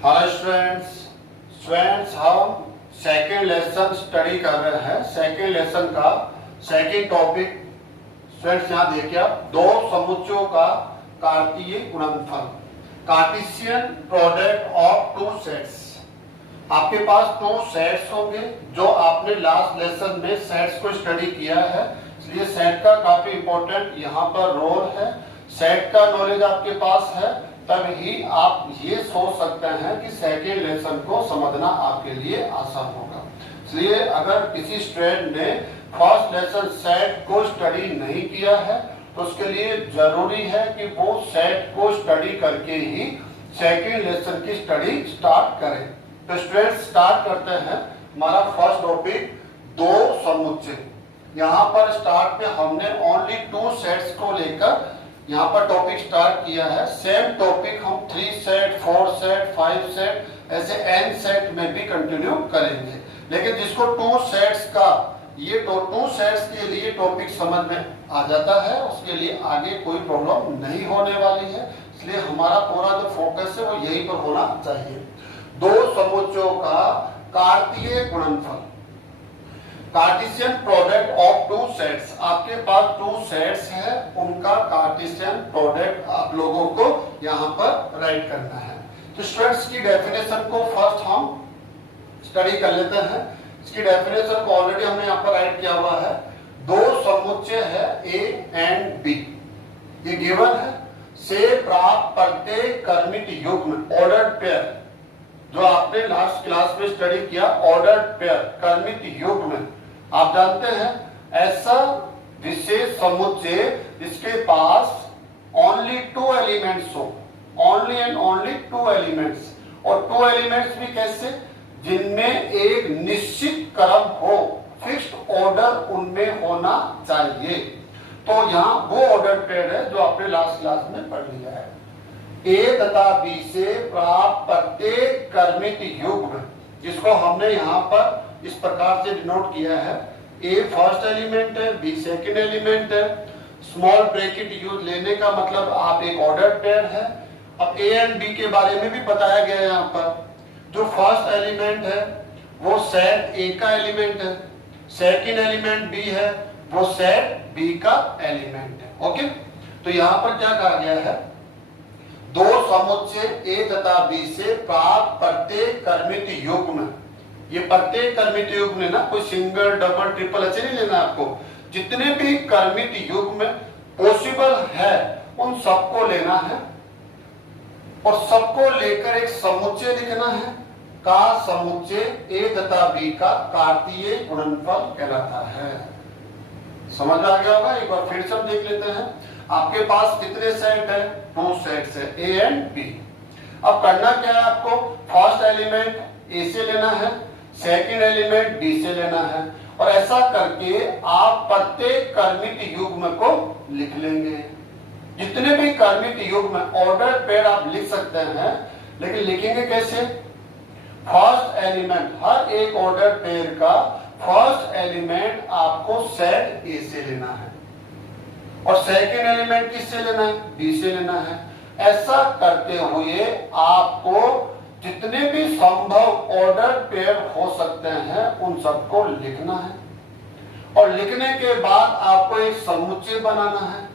Hello students हम second lesson study कर रहे हैं। सेकेंड लेसन का सेकेंड टॉपिक स्टूडेंट्स यहाँ देखिए आप, दो समुच्चयों का कार्तीय गुणनफल, Cartesian product of two sets. आपके पास टू सेट्स होंगे जो आपने लास्ट लेसन में सेट्स को स्टडी किया है, इसलिए सेट का काफी इंपॉर्टेंट यहाँ पर रोल है। सेट का नॉलेज आपके पास है तभी आप ये सोच सकते हैं कि सेकेंड लेसन को समझना आपके लिए आसान होगा। इसलिए अगर किसी स्टूडेंट ने फर्स्ट लेसन सेट को स्टडी नहीं किया है तो उसके लिए जरूरी है कि वो सेट को स्टडी करके ही सेकेंड लेसन की स्टडी स्टार्ट करें। तो स्टूडेंट स्टार्ट करते हैं हमारा फर्स्ट टॉपिक, दो समुच्चय। यहाँ पर स्टार्ट में हमने ओनली टू सेट्स को लेकर यहाँ पर टॉपिक स्टार्ट किया है। सेम टॉपिक हम 3 सेट, 4 सेट, 5 सेट ऐसे n सेट में भी कंटिन्यू करेंगे। लेकिन जिसको टू सेट्स का ये टू सेट्स के लिए टॉपिक समझ में आ जाता है उसके लिए आगे कोई प्रॉब्लम नहीं होने वाली है। इसलिए हमारा पूरा जो फोकस है वो यहीं पर होना चाहिए। दो समुच्चयों का कार्तीय गुणनफल, Cartesian product of two sets. आपके पास टू सेट्स है, उनका कार्टेशियन प्रोडक्ट आप लोगों को यहाँ पर राइट करना है। तो स्टूडेंट्स की डेफिनेशन को फर्स्ट हम स्टडी कर लेते हैं। इसकी डेफिनेशन को ऑलरेडी हमने यहाँ पर राइट किया हुआ है। दो समुच्चय है ए एंड बी, ये गिवन है, से प्राप्त प्रत्येक क्रमित युग्म ऑर्डर्ड पेयर, जो आपने लास्ट क्लास में स्टडी किया ऑर्डर्ड पेयर क्रमित युग्म। आप जानते हैं ऐसा विशेष समुच्चय जिसके पास ओनली टू एलिमेंट्स हो, only and only two elements. और टू एलिमेंट्स भी कैसे, जिनमें एक निश्चित क्रम हो, फिक्स्ड ऑर्डर उनमें होना चाहिए। तो यहाँ वो ऑर्डर पेयर है जो आपने लास्ट क्लास में पढ़ लिया है। ए तथा बी से प्राप्त प्रत्येक क्रमित युग्म, जिसको हमने यहाँ पर इस प्रकार से डिनोट किया है, ए फर्स्ट एलिमेंट है, बी सेकंड एलिमेंट है। स्मॉल ब्रैकेट यूज लेने का मतलब आप एक ऑर्डर पेयर है। अब ए एंड बी के बारे में भी बताया गया है यहाँ पर। जो फर्स्ट एलिमेंट है वो सेट ए का एलिमेंट है, सेकंड एलिमेंट बी है, वो सेट बी का एलिमेंट है। ओके, तो यहाँ पर क्या कहा गया है, दो समुच्चय ए तथा बी से प्राप्त प्रत्येक क्रमित युग्म। ये प्रत्येक क्रमित युग्म ना कोई सिंगल डबल ट्रिपल ऐसे नहीं लेना आपको, जितने भी क्रमित युग्म पॉसिबल है उन सबको लेना है और सबको लेकर एक समुच्चय लिखना है। का समुच्चय ए तथा बी का कार्तीय गुणनफल कहलाता है। समझ में आ गया होगा। एक बार फिर से हम देख लेते हैं। आपके पास कितने सेट है, टू सेट्स है, ए एंड बी। अब करना क्या है आपको, फर्स्ट एलिमेंट ए से लेना है, सेकंड एलिमेंट बी से लेना है, और ऐसा करके आप प्रत्येक क्रमित युग्म को लिख लेंगे। जितने भी क्रमित युग्म ऑर्डर पेयर आप लिख सकते हैं, लेकिन लिखेंगे कैसे, फर्स्ट एलिमेंट, हर एक ऑर्डर पेयर का फर्स्ट एलिमेंट आपको सेट ए से लेना है और सेकेंड एलिमेंट किससे लेना है, बी से लेना है। ऐसा करते हुए आपको जितने भी संभव ऑर्डर पेयर हो सकते हैं उन सबको लिखना है और लिखने के बाद आपको एक समुच्चय बनाना है।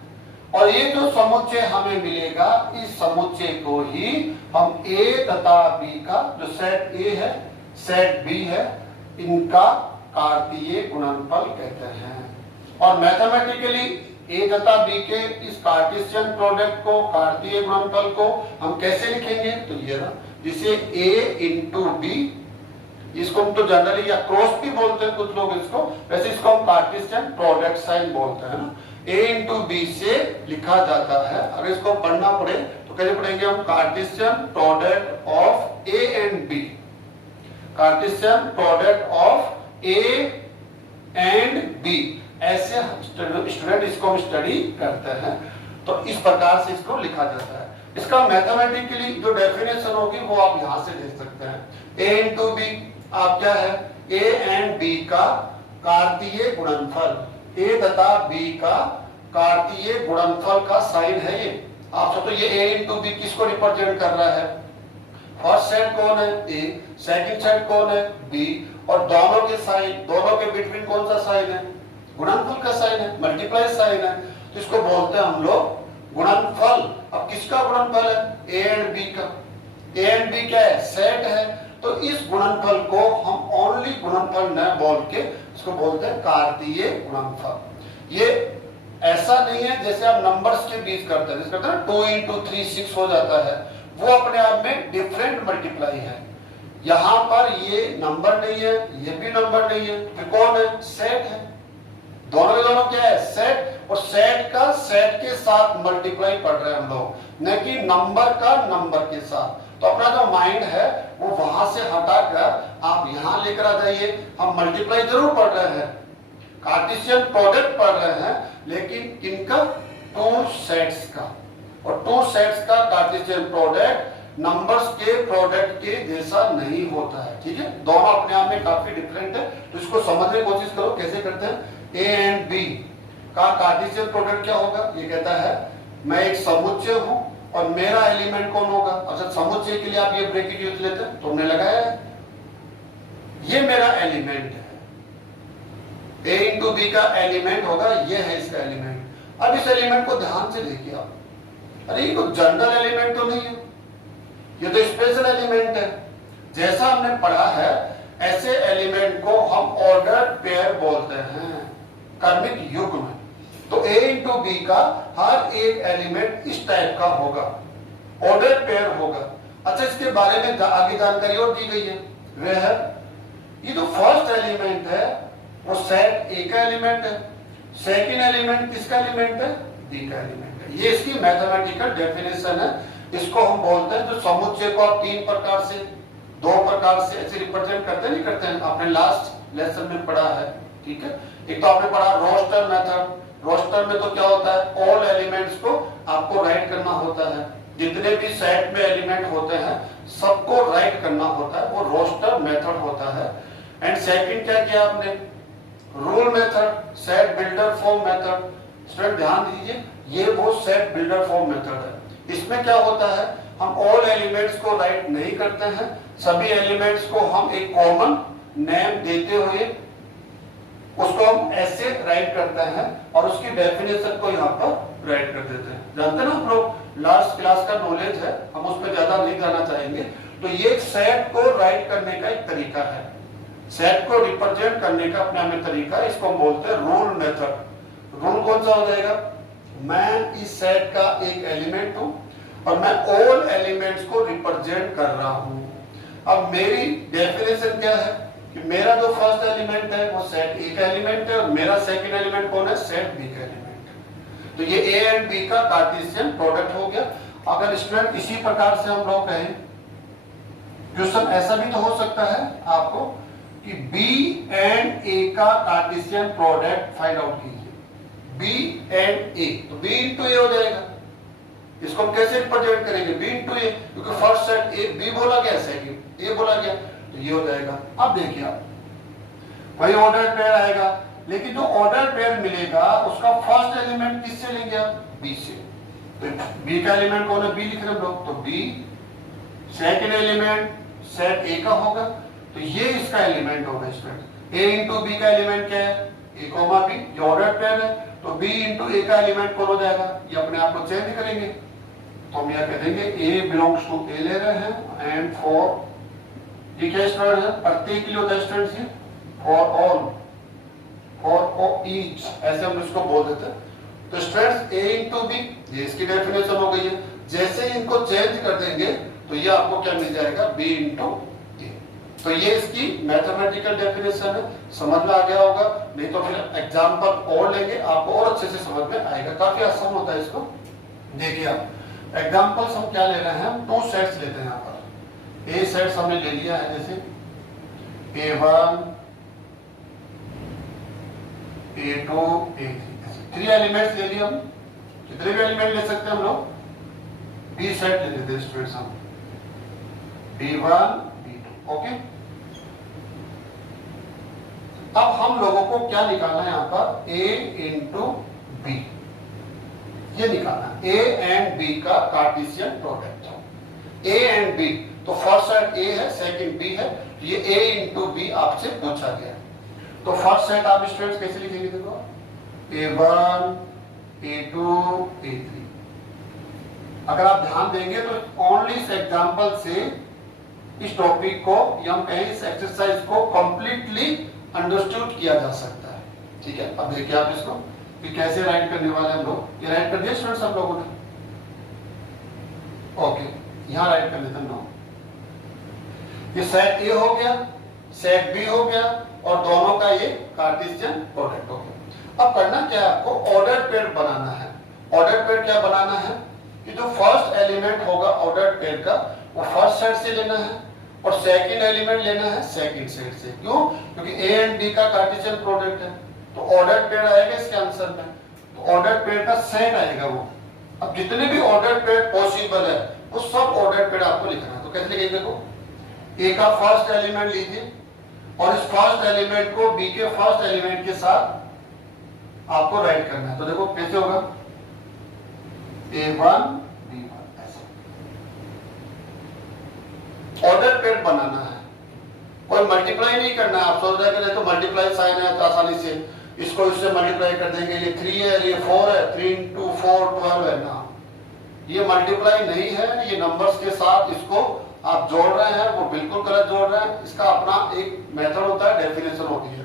और ये जो समुच्चय हमें मिलेगा, इस समुच्चय को ही हम ए तथा बी का, जो सेट ए है सेट बी है, इनका कार्तीय गुणनफल कहते हैं। और मैथमेटिकली ए तथा बी के इस कार्टेशियन प्रोडक्ट को, कार्तीय गुणनफल को हम कैसे लिखेंगे, तो ये ना, जिसे ए इंटू बी, इसको हम तो जनरली या क्रॉस भी बोलते हैं कुछ लोग इसको, वैसे इसको हम कार्टेशियन प्रोडक्ट साइन बोलते हैं ना। ए इंटू बी से लिखा जाता है। अगर इसको पढ़ना पड़े तो कैसे पढ़ेंगे हम, Cartesian product of A and B, Cartesian product of A and B, ऐसे स्टूडेंट इसको हम स्टडी करते हैं। तो इस प्रकार से इसको लिखा जाता है। इसका मैथमेटिकली जो डेफिनेशन होगी वो आप यहां से देख सकते हैं। ए इंटू बी आप क्या है, ए एंड बी का कार्तीय गुणनफल, ए तथा बी का कार्तीय गुणनफल का साइन है ये। आप सोचो ये ए इंटू बी किसको रिप्रेजेंट कर रहा है, फर्स्ट सेट कौन है ए, सेकंड सेट कौन है बी, और दोनों के साइन, दोनों के बिटवीन कौन सा साइन है, गुणनफल का साइन है, मल्टीप्लाई साइन है, तो इसको बोलते हैं हम लोग गुणनफल। अब किसका गुणनफल है, ए एंड बी का। ए एंड बी क्या है, सेट है, तो इस गुणनफल को हम ओनली गुणनफल न बोल के इसको बोलते हैं कार्तीय गुणनफल। ये ऐसा नहीं है जैसे आप नंबर्स के बीच करते हैं, जैसे करते हैं 2 into 3 6 हो जाता है, वो अपने आप में डिफरेंट मल्टीप्लाई है। यहां पर ये नंबर नहीं है, ये भी नंबर नहीं है, त्रिकोण है, सेट है, दोनों दोनों क्या है, सेट, और सेट का सेट के साथ मल्टीप्लाई पढ़ रहे हैं हम लोग, न कि नंबर का नंबर के साथ। तो अपना जो माइंड है वो वहां से हटाकर आप यहां लेकर आ जाइए। हम मल्टीप्लाई जरूर पढ़ रहे हैं, कार्टेशियन प्रोडक्ट पढ़ रहे हैं, लेकिन किनका, टू सेट्स का, और टू सेट्स का कार्टेशियन प्रोडक्ट नंबर्स के प्रोडक्ट के जैसा नहीं होता है। ठीक है, दोनों अपने आप में काफी डिफरेंट है, तो इसको समझने की कोशिश करो कैसे करते हैं। ए एंड बी का कार्टेशियन प्रोडक्ट क्या होगा, ये कहता है मैं एक समुच्चय हूं और मेरा एलिमेंट कौन होगा। अच्छा, समुच्चय के लिए आप ये ब्रैकेट यूज लेते हैं, तुमने लगाया है, ये मेरा एलिमेंट है, ए इंटू बी का एलिमेंट होगा, ये है इसका एलिमेंट। अब इस एलिमेंट को ध्यान से देखिए आप, अरे ये कोई जनरल एलिमेंट तो नहीं है, ये तो स्पेशल एलिमेंट है। जैसा हमने पढ़ा है ऐसे एलिमेंट को हम ऑर्डर पेयर बोलते हैं, क्रमिक युग्म। तो ए इंटू बी का हर एक एलिमेंट इस टाइप का होगा, ऑर्डर पेयर होगा। अच्छा, इसके बारे में आगे जानकारी और दी गई है, वह है ये जो फर्स्ट एलिमेंट है वो सेट ए का एलिमेंट है, सेकंड एलिमेंट किसका एलिमेंट है, बी का एलिमेंट है। ये इसकी मैथमेटिकल डेफिनेशन है। इसको हम बोलते हैं जो समुच्चय को आप तीन प्रकार से, दो प्रकार से ऐसे रिप्रेजेंट करते नहीं करते हैं, आपने लास्ट लेसन में पढ़ा है। ठीक है, एक तो आपने पढ़ा रोस्टर मेथड। रोस्टर में तो क्या होता है, ऑल एलिमेंट्स को आपको राइट करना होता है, जितने भी सेट में एलिमेंट होते हैं सबको राइट करना होता है, वो रोस्टर मेथड होता है। एंड सेकंड क्या किया आपने, rule method, set builder form method. Student ध्यान दीजिए, ये वो सेट बिल्डर फॉर्म मेथड है। इसमें क्या होता है, हम ऑल एलिमेंट्स को राइट नहीं करते हैं, सभी एलिमेंट्स को हम एक कॉमन नेम देते हुए उसको हम ऐसे राइट करते हैं और उसकी डेफिनेशन को यहाँ पर राइट कर देते हैं। जानते हैं ना आप लोग, लास्ट क्लास का नॉलेज है, हम उस पर ज्यादा नहीं जाना चाहेंगे। तो ये एक सेट को राइट करने का एक तरीका है, सेट को रिप्रेजेंट करने का अपने में तरीका, इसको हम बोलते हैं रूल मेथड। रूल कौन सा हो जाएगा, मैं इस सेट का एक एलिमेंट हूं और मैं ऑल एलिमेंट्स को रिप्रेजेंट कर रहा हूं। अब मेरी डेफिनेशन क्या है कि मेरा जो फर्स्ट एलिमेंट है वो सेट ए का एलिमेंट है और मेरा सेकंड एलिमेंट कौन है, सेट बी का एलिमेंट है। तो ये ए एंड बी का कार्टेशियन प्रोडक्ट हो गया। अगर स्टूडेंट इसी प्रकार से हम लोग कहें, क्वेश्चन ऐसा भी तो हो सकता है आपको कि बी एंड ए का कार्टेशियन प्रोडक्ट फाइंड आउट कीजिए, बी एंड ए, तो बी इंटू ए हो जाएगा। इसको हम कैसे रिप्रेजेंट करेंगे, बी इंटू ए, क्योंकि फर्स्ट सेट ए बी बोला गया, सेकंड ए बोला गया, तो ये हो जाएगा। अब देखिए आप, वही ऑर्डर पेयर आएगा, लेकिन जो ऑर्डर पेयर मिलेगा उसका फर्स्ट एलिमेंट किससे लेंगे आप, बी से। तो बी का एलिमेंट कौन है, बी लिख रहे हैं लोग, तो B, second element set A का होगा, तो ये इसका एलिमेंट होगा स्टूडेंट। ए इंटू बी का एलिमेंट क्या है, ए कोमा बी, ये ऑर्डर पेयर है, तो बी इंटू ए का एलिमेंट कौन हो जाएगा, ये अपने आप को चेंज करेंगे, तो हम यह कह देंगे ए बिलोंग्स टू ए ले रहे हैं, एंड फॉर, ये क्या स्टूडेंट है, प्रत्येक के लिए होता है स्टूडेंट ये, फॉर ऑल, फॉर ईच, ऐसे हम इसको बोल देते हैं। तो स्टूडेंट्स ए इंटू बी, ये इसकी डेफिनेशन हो गई है। जैसे ही इनको चेंज कर देंगे तो ये आपको क्या मिल जाएगा, बी इंटू ए। तो ये इसकी मैथमेटिकल डेफिनेशन है, समझ में आ गया होगा, नहीं तो फिर एग्जाम्पल और लेंगे आपको और अच्छे से समझ में आएगा, काफी आसान होता है इसको। देखिए आप एग्जाम्पल्स हम क्या ले रहे हैं, हम 2 सेट्स लेते हैं यहाँ पर। ए सेट्स हमने ले लिया है, जैसे A1, A2, A3, 3 एलिमेंट्स ले लिए हम। कितने भी एलिमेंट ले सकते हैं हम लोग, बी सेट ले लेते हैं स्टूडेंट्स हम, B1, B2, ओके। अब हम लोगों को क्या निकालना है यहाँ पर, A इंटू बी, ये निकालना, A एंड B का Cartesian product, A and B तो फर्स्ट सेट ए है, सेकंड बी है, ये ए इंटू बी आपसे पूछा गया। तो फर्स्ट सेट आप स्टूडेंट्स कैसे लिखेंगे? देखो A1 A2 A3। अगर आप ध्यान देंगे तो ओनली इस एग्जांपल से इस टॉपिक को या हम कहें इस एक्सरसाइज को कंप्लीटली अंडरस्टूड किया जा सकता है। ठीक है, अब देखिए आप इसको कि कैसे राइट करने वाले हम लोग। ये राइट कर दिया स्टूडेंट्स हम लोगों ने? ओके, यहां राइट कर लेते हैं। ये सेट ए हो गया, सेट बी हो गया और दोनों का ये कार्टेशियन प्रोडक्ट हो गया। अब करना क्या है, आपको ऑर्डर पेयर बनाना है। ऑर्डर पेयर क्या बनाना है कि जो फर्स्ट एलिमेंट होगा ऑर्डर पेयर का वो फर्स्ट सेट से लेना है और सेकंड एलिमेंट लेना है सेकंड सेट से। क्यों? क्योंकि ए एंड बी का कार्टेशियन प्रोडक्ट है, तो ऑर्डर पेयर आएगा इसके आंसर में। तो ऑर्डर पेयर का सेट आएगा वो। अब जितने भी ऑर्डर पेयर पॉसिबल है वो सब ऑर्डर पेयर आपको लिखना है। तो कैसे लिखेंगे? देखो, ए का फर्स्ट एलिमेंट लीजिए और इस फर्स्ट एलिमेंट को बी के फर्स्ट एलिमेंट के साथ आपको राइट करना है। तो देखो कैसे होगा, A1 B1 ऐसे ऑर्डर पेयर बनाना है। कोई मल्टीप्लाई नहीं करना है। आप सोच रहे हैं कि तो मल्टीप्लाई साइन है तो आसानी से इसको इससे मल्टीप्लाई कर देंगे, ये 3 है ये 4 है, 3 into 4 12 है ना। ये मल्टीप्लाई नहीं है, ये नंबर्स के साथ इसको आप जोड़ रहे हैं, वो बिल्कुल गलत जोड़ रहे हैं। इसका अपना एक मेथड होता है, डेफिनेशन होती है।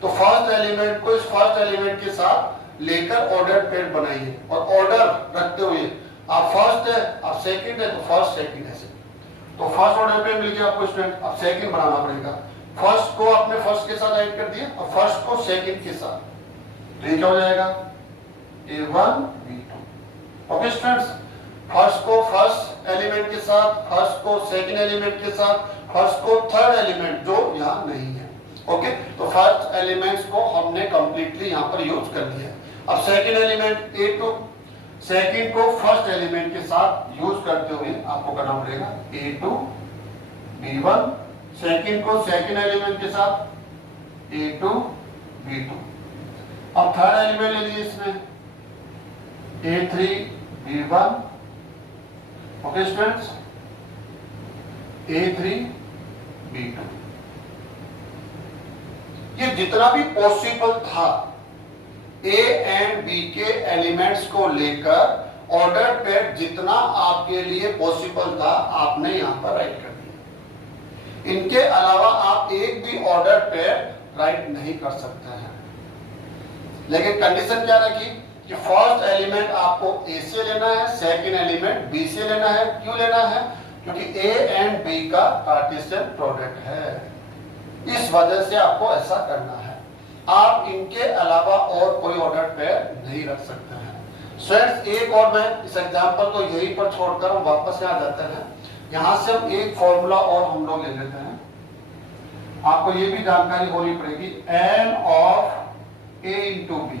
तो फर्स्ट एलिमेंट को इस फर्स्ट एलिमेंट के साथ लेकर ऑर्डर पेयर बनाइए और ऑर्डर रखते हुए आप फर्स्ट है आप सेकंड है तो फर्स्ट सेकंड ऐसे। तो फर्स्ट ऑर्डर पेयर मिल गया आपको स्टूडेंट। अब सेकंड बनाना पड़ेगा। फर्स्ट को आपने फर्स्ट के साथ ऐड कर दिया और फर्स्ट को सेकंड के साथ, तो ये क्या हो जाएगा A1 B2। Okay students, first को फर्स्ट एलिमेंट के साथ, फर्स्ट को सेकंड एलिमेंट के साथ, फर्स्ट को थर्ड एलिमेंट जो यहाँ नहीं है। ओके, तो फर्स्ट एलिमेंट्स को हमने कंप्लीटली यहाँ पर यूज कर दिया। अब सेकंड एलिमेंट A2, सेकंड को फर्स्ट एलिमेंट के साथ यूज करते हुए आपको करना पड़ेगा A2 B1, सेकंड को सेकंड एलिमेंट के साथ A2 B2। अब थर्ड एलिमेंट ले लीजिए इसमें A3 B1। Okay students, A3 B2। ये जितना भी पॉसिबल था A एंड B के एलिमेंट्स को लेकर ऑर्डर पेयर जितना आपके लिए पॉसिबल था आपने यहां पर राइट कर दिया। इनके अलावा आप एक भी ऑर्डर पेयर राइट नहीं कर सकते हैं। लेकिन कंडीशन क्या रखी कि फर्स्ट एलिमेंट आपको A से लेना है, सेकंड एलिमेंट B से लेना है। क्यों लेना है? क्योंकि A एंड B का कार्टेशियन प्रोडक्ट है, इस वजह से आपको ऐसा करना है। आप इनके अलावा और कोई ऑर्डर पेयर नहीं रख सकते हैं। स्टूडेंट्स, एक और मैं इस एग्जांपल को यहीं पर छोड़कर हम वापस यहाँ जाते हैं। यहां से हम एक फॉर्मूला और हम लोग ले लेते हैं। आपको ये भी जानकारी होनी पड़ेगी, n of A into B।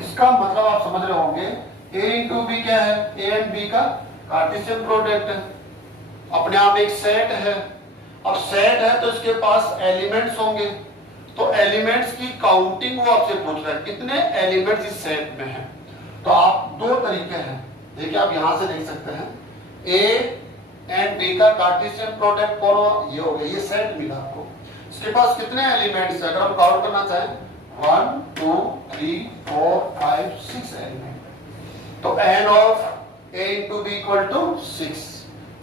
इसका मतलब आप समझ रहे होंगे A इंटू B क्या है? A एंड B का कार्टेशियन प्रोडक्ट है, अपने आप एक सेट है। अब सेट है तो इसके पास एलिमेंट्स होंगे, तो एलिमेंट्स की काउंटिंग वो आपसे पूछ रहा है कितने एलिमेंट्स इस सेट में हैं। तो आप दो तरीके हैं, देखिए आप यहां से देख सकते हैं A एंड B का कार्टेशियन प्रोडक्ट कौन? ये हो गया, ये सेट मिला आपको। इसके पास कितने एलिमेंट्स है? अगर हम काउंट करना चाहें 1 2 3 4 5 6 एलिमेंट, तो n of A into B equal to 6।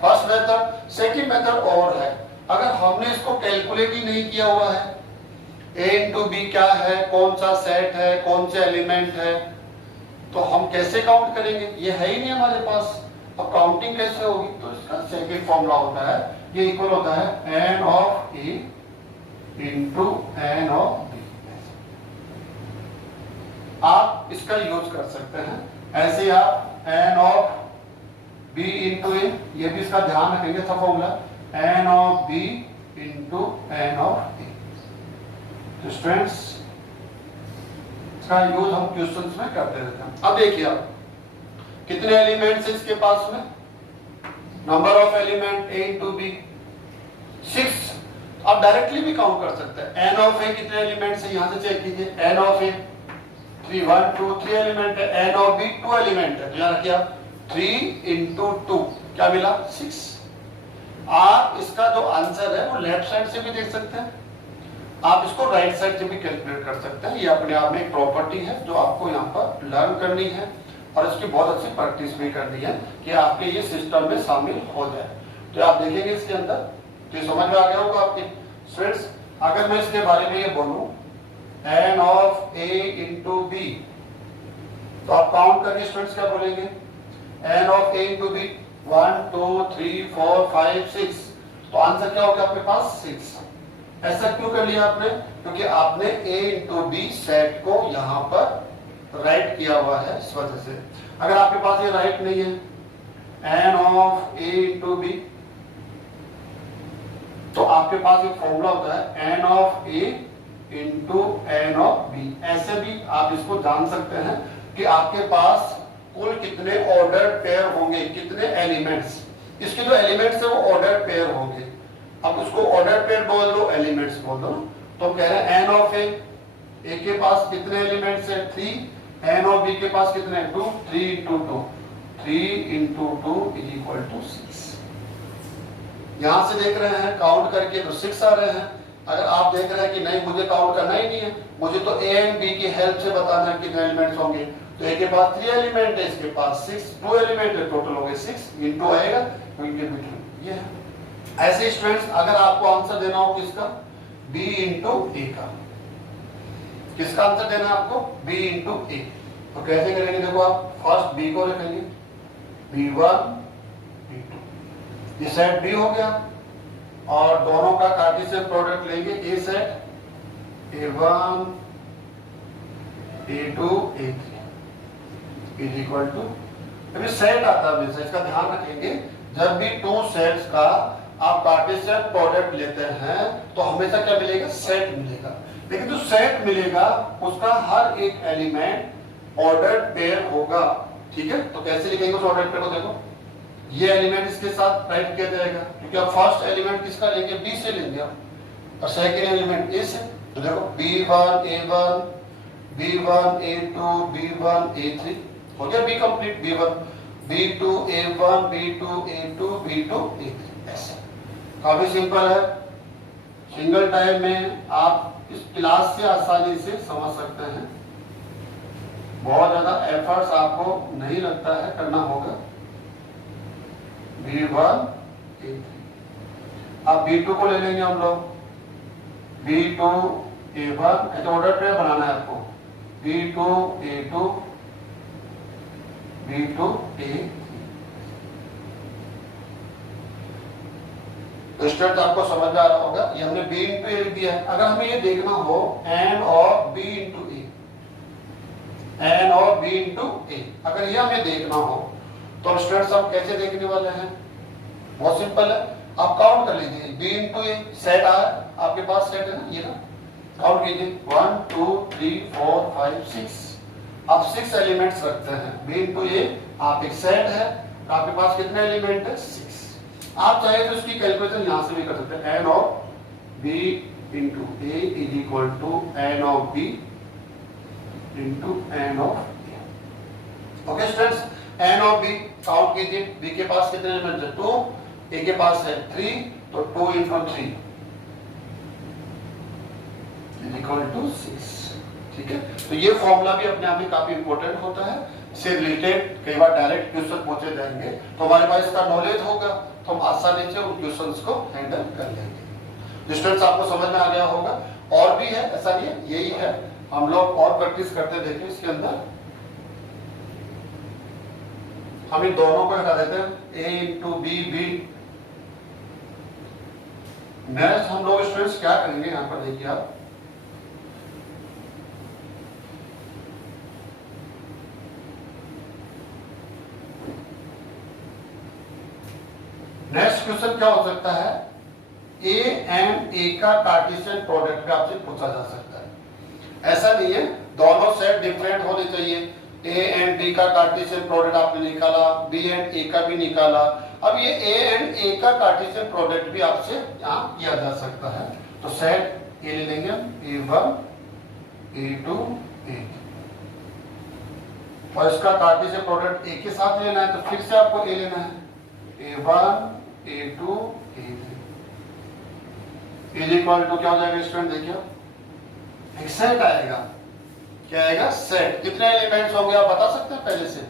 First method. Second method और है, अगर हमने इसको कैलकुलेट ही नहीं किया हुआ है A इंटू B क्या है, कौन सा सेट है, कौन से एलिमेंट है, तो हम कैसे काउंट करेंगे? ये है ही नहीं हमारे पास। अब काउंटिंग कैसे होगी? तो इसका सेकेंड फॉर्मूला होता है, ये इक्वल होता है n of A into n of B। आप इसका यूज कर सकते हैं। ऐसे आप n of B into A, ये भी इसका ध्यान रखेंगे सब formula, n of B into n of A। तो स्टूडेंट्स, इसका यूज हम क्वेश्चंस में करते रहते हैं। अब देखिए आप कितने एलिमेंट्स हैं इसके पास में, number of element A into B 6। आप डायरेक्टली भी काउंट कर सकते हैं। n ऑफ A कितने एलिमेंट्स हैं यहां से चेक कीजिए। n ऑफ A 3 1 2 3 एलिमेंट है, n ऑफ B 2 एलिमेंट है, तो यहां रखिए आप 3 इंटू 2 क्या मिला 6। आप इसका जो आंसर है वो लेफ्ट साइड से भी देख सकते हैं, आप इसको राइट साइड से भी कैलकुलेट कर सकते हैं। ये अपने आप में एक प्रॉपर्टी है जो आपको यहाँ पर लर्न करनी है और इसकी बहुत अच्छी प्रैक्टिस भी करनी है कि आपके ये सिस्टम में शामिल हो जाए। तो आप देखेंगे इसके अंदर, तो ये समझ में आ गया होगा आपके स्टूडेंट्स। अगर मैं इसके बारे में ये बोलूं n of a into B, तो आप काउंट करके स्टूडेंट्स क्या बोलेंगे, n of a into B 1 2 3 4 5 6, तो आंसर क्या होगा आपके पास 6। ऐसा क्यों कर लिया आपने, क्योंकि आपने a इंटू बी सेट को यहां पर राइट किया हुआ है इस वजह से। अगर आपके पास ये राइट नहीं है n of a into B, तो आपके पास एक फॉर्मूला होता है n of a into n of b। ऐसे भी आप इसको जान सकते हैं कि आपके पास कुल कितने ऑर्डर पेयर होंगे, कितने एलिमेंट्स, इसके जो एलिमेंट्स है वो ऑर्डर पेयर होंगे। अब उसको ऑर्डर पेयर बोल दो, एलिमेंट्स बोल दो। तो हम कह रहे हैं n ऑफ a के पास कितने एलिमेंट्स है 3, n ऑफ b के पास कितने हैं 2, 3 into 2, 3 into 2 is equal to 6। यहां से देख रहे हैं काउंट करके तो 6 आ रहे हैं। अगर आप देख रहे हैं कि नहीं मुझे काउंट करना ही नहीं है, मुझे तो a एंड b की हेल्प से बताना है कितने एलिमेंट्स होंगे, तो a के पास 3 एलिमेंट है, इसके पास 6, 2 एलिमेंट है, टोटल हो गए 6 इंटू आएगा इनके बीच ये है। ऐसे स्टूडेंट्स अगर आपको आंसर देना हो किसका, b इंटू a का, किसका आंसर देना है आपको b इंटू a, तो कैसे करेंगे, देखो आप फर्स्ट b को रखेंगे b1 b2, ये सेट b हो गया और दोनों का कार्टेशियन प्रोडक्ट लेंगे a set a1 a2 a3 is equal to, अभी सेट आता है हमेशा, इसका ध्यान रखेंगे जब भी टू सेट्स का आप कार्टेशियन प्रोडक्ट लेते हैं तो हमेशा क्या मिलेगा, सेट मिलेगा। लेकिन जो सेट मिलेगा उसका हर एक एलिमेंट ऑर्डर पेयर होगा, ठीक है। तो कैसे लिखेंगे उस ऑर्डर पेयर को, देखो ये एलिमेंट इसके साथ राइट किया जाएगा क्योंकि आप फर्स्ट एलिमेंट किसका लेंगे, बी से लेंगे आप, और सेकंड एलिमेंट ए से। तो देखो b1 a1 b1 a2 b1 a3 हो गया, b complete, b1 b2 a1 b2 a2 b2 a3, ऐसे काफी सिंपल है। सिंगल टाइम में आप इस क्लास से आसानी से समझ सकते हैं, बहुत ज्यादा एफर्ट्स आपको नहीं लगता है करना होगा। b1 a3, अब b2 को ले लेंगे हम लोग, b2 a1, ऐसे ऑर्डर पे बनाना है आपको, b2 a2 b2 a3। तो स्टूडेंट आपको समझ में आ रहा होगा, ये हमने b इंटू ए लिख दिया है। अगर हमें ये देखना हो n of b into A, n of b into A, अगर ये हमें देखना हो तो स्टूडेंट्स हम कैसे देखने वाले हैं, बहुत सिंपल है, आप काउंट कर लीजिए b इंटू ए, सेट आ आपके पास, सेट है ना ये ना, काउंट कीजिए 1 2 3 4 5 6, आप 6 एलिमेंट्स रखते हैं b इंटू ए, आप एक सेट है, आपके पास कितने एलिमेंट है 6। आप चाहे तो इसकी कैलकुलेशन यहां से भी कर सकते हैं, n of b into A is equal to n of b into n of a। Okay students, n of b count कीजिए, b के पास कितने एलिमेंट है 2, a के पास है 3, तो 2 इंटू 3 इज इक्वल टू 6, ठीक है। तो ये फॉर्मूला भी अपने आप में काफी इंपॉर्टेंट होता है, इससे रिलेटेड कई बार डायरेक्ट क्वेश्चन पूछे जाएंगे, तो हमारे पास इसका नॉलेज होगा तो हम आसानी से उन क्वेश्चंस को हैंडल कर लेंगे। स्टूडेंट्स आपको समझ में आ गया होगा, और भी है, ऐसा नहीं है यही है, हम लोग और प्रैक्टिस करते देखिए। इसके अंदर हम इन दोनों को हटा देते हैं, a into B B. Next हम लोग स्टूडेंट्स क्या करेंगे, यहां पर देखिए आप, नेक्स्ट क्वेश्चन क्या हो सकता है, ए एंड ए का कार्टेशियन प्रोडक्ट भी आपसे पूछा जा सकता है। ऐसा नहीं है, दोनों सेट डिफरेंट होने चाहिए, ए एंड बी का कार्टेशियन प्रोडक्ट आपने निकाला, बी एंड ए का भी निकाला। अब ये ए एंड ए का कार्टेशियन प्रोडक्ट भी आपसे यहाँ किया जा सकता है। तो सेट ए ले लेंगे, a1 a2 a3, और इसका कार्टेशियन प्रोडक्ट ए के साथ लेना है तो फिर से आपको ए लेना है, a1 A2 A3 is equal to क्या हो जाएगा स्टूडेंट? देखिए एक सेट आएगा। क्या आएगा? सेट। कितने एलिमेंट्स होंगे आप बता सकते हैं पहले से?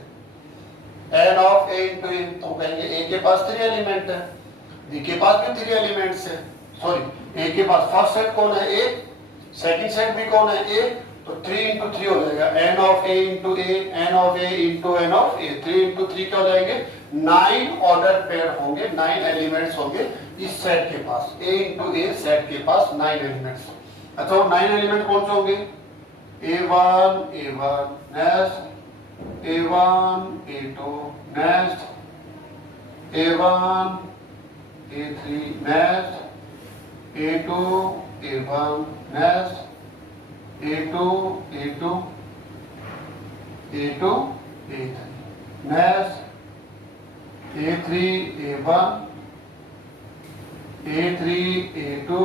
n of a into a, तो कहेंगे a के पास 3 एलिमेंट है, b के पास भी 3 एलिमेंट्स है। सॉरी, a के पास फर्स्ट सेट कौन है? 1, सेकंड सेट भी कौन है? 1, तो 3 इंटू 3 हो जाएगा n of a into a, n of a into n of a। 3 into 3 क्या हो जाएंगे? 9 ऑर्डर पेयर होंगे, 9 एलिमेंट्स होंगे इस सेट के पास। a इंटू a सेट के पास 9 एलिमेंट्स। अच्छा, वो 9 एलिमेंट कौन से होंगे? a1 a1 next, a1 a2 next, a1 a3 next, a2 a1 next, a2 a2 a2 a3 next, a3 a1 a3 a2